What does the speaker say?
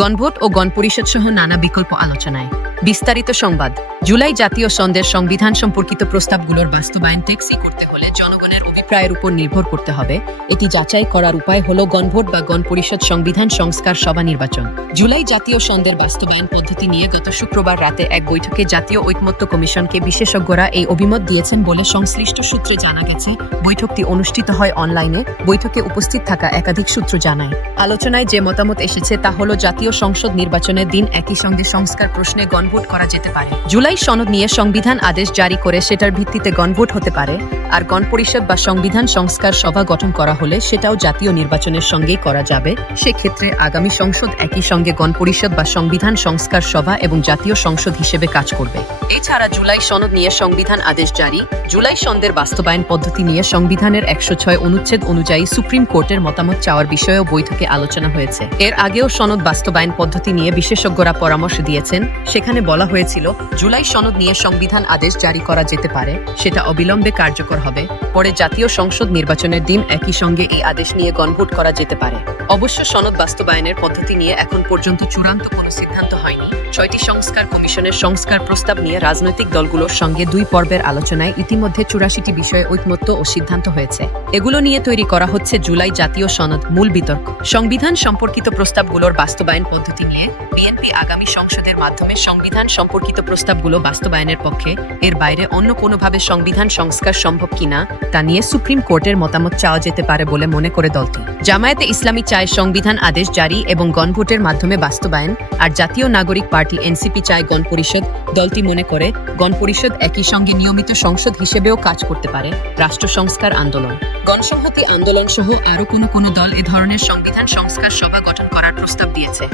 গণভোট ও গণপরিষদ সহ নানা বিকল্প আলোচনায়। বিস্তারিত সংবাদ। জুলাই জাতীয় সন্ধ্যের সংবিধান সম্পর্কিত প্রস্তাবগুলোর বাস্তবায়ন টেক্সি করতে হলে জনগণের অভিপ্রায়ের উপর নির্ভর করতে হবে। এটি যাচাই করার উপায় হল গণভোট বা গণপরিষদ সংবিধান সংস্কার সভা নির্বাচন। জুলাই জাতীয় সন্ধ্যের বাস্তবায়ন পদ্ধতি নিয়ে গত শুক্রবার রাতে এক বৈঠকে জাতীয় ঐকমত্য কমিশনকে বিশেষজ্ঞরা এই অভিমত দিয়েছেন বলে সংশ্লিষ্ট সূত্রে জানা গেছে, বৈঠকটি অনুষ্ঠিত হয় অনলাইনে, বৈঠকে উপস্থিত থাকা একাধিক সূত্র জানায়। আলোচনায় যে মতামত এসেছে তা হল, জাতীয় সংসদ নির্বাচনের দিন একই সঙ্গে সংস্কার প্রশ্নে গণভোট করা যেতে পারে। জুলাই সনদ নিয়ে সংবিধান আদেশ জারি করে সেটার ভিত্তিতে গণভোট হতে পারে, আর গণপরিষদ বা সংবিধান সংস্কার সভা গঠন করা হলে সেটাও জাতীয় নির্বাচনের সঙ্গেই করা যাবে। সেক্ষেত্রে আগামী সংসদ একই সঙ্গে গণপরিষদ বা সংবিধান সংস্কার সভা এবং জাতীয় সংসদ হিসেবে কাজ করবে। এছাড়া জুলাই সনদ নিয়ে সংবিধান আদেশ জারি, জুলাই সন্দের বাস্তবায়ন পদ্ধতি নিয়ে সংবিধানের একশো ছয় অনুচ্ছেদ অনুযায়ী সুপ্রিম কোর্টের মতামত চাওয়ার বিষয়েও বৈঠকে আলোচনা হয়েছে। এর আগেও সনদ বাস্তবায়ন পদ্ধতি নিয়ে বিশেষজ্ঞরা পরামর্শ দিয়েছেন, সেখানে বলা হয়েছিল, জুলাই সনদ নিয়ে সংবিধান আদেশ জারি করা যেতে পারে, সেটা অবিলম্বে কার্যকর হবে। পরে জাতীয় সংসদ নির্বাচনের দিন একই সঙ্গে এই আদেশ নিয়ে গণভোট করা যেতে পারে। অবশ্য সনদ বাস্তবায়নের পদ্ধতি নিয়ে এখন পর্যন্ত চূড়ান্ত কোনো সিদ্ধান্ত হয়নি। ছয়টি সংস্কার কমিশনের সংস্কার প্রস্তাব নিয়ে রাজনৈতিক দলগুলোর সঙ্গে দুই পর্বের আলোচনায় ইতিমধ্যে চুরাশিটি বিষয়ে ঐকমত্য ও সিদ্ধান্ত হয়েছে। এগুলো নিয়ে তৈরি করা হচ্ছে জুলাই জাতীয় সনদ মূল বিতর্ক। সংবিধান সম্পর্কিত প্রস্তাবগুলোর বাস্তবায়ন পদ্ধতি নিয়ে বিএনপি আগামী সংসদের মাধ্যমে সংবিধান সম্পর্কিত প্রস্তাবগুলো বাস্তবায়নের পক্ষে এর বাইরে অন্য কোনোভাবে সংবিধান সংস্কার সম্ভব কিনা তা নিয়ে সুপ্রিম কোর্টের মতামত চাওয়া যেতে পারে বলে মনে করে দলটি। জামায়াতে ইসলামী চায় সংবিধান আদেশ জারি এবং গণভোটের মাধ্যমে বাস্তবায়ন আর জাতীয় নাগরিক পার্টি এনসিপি চায় গণপরিষদ দলটি মনে করে গণপরিষদ একই সঙ্গে নিয়মিত সংসদ হিসেবেও কাজ করতে পারে। রাষ্ট্র সংস্কার আন্দোলন। গণসংহতি আন্দোলন সহ আরও কোনো কোনো দল এ ধরনের সংবিধান সংস্কার সভা গঠন করার প্রস্তাব দিয়েছে।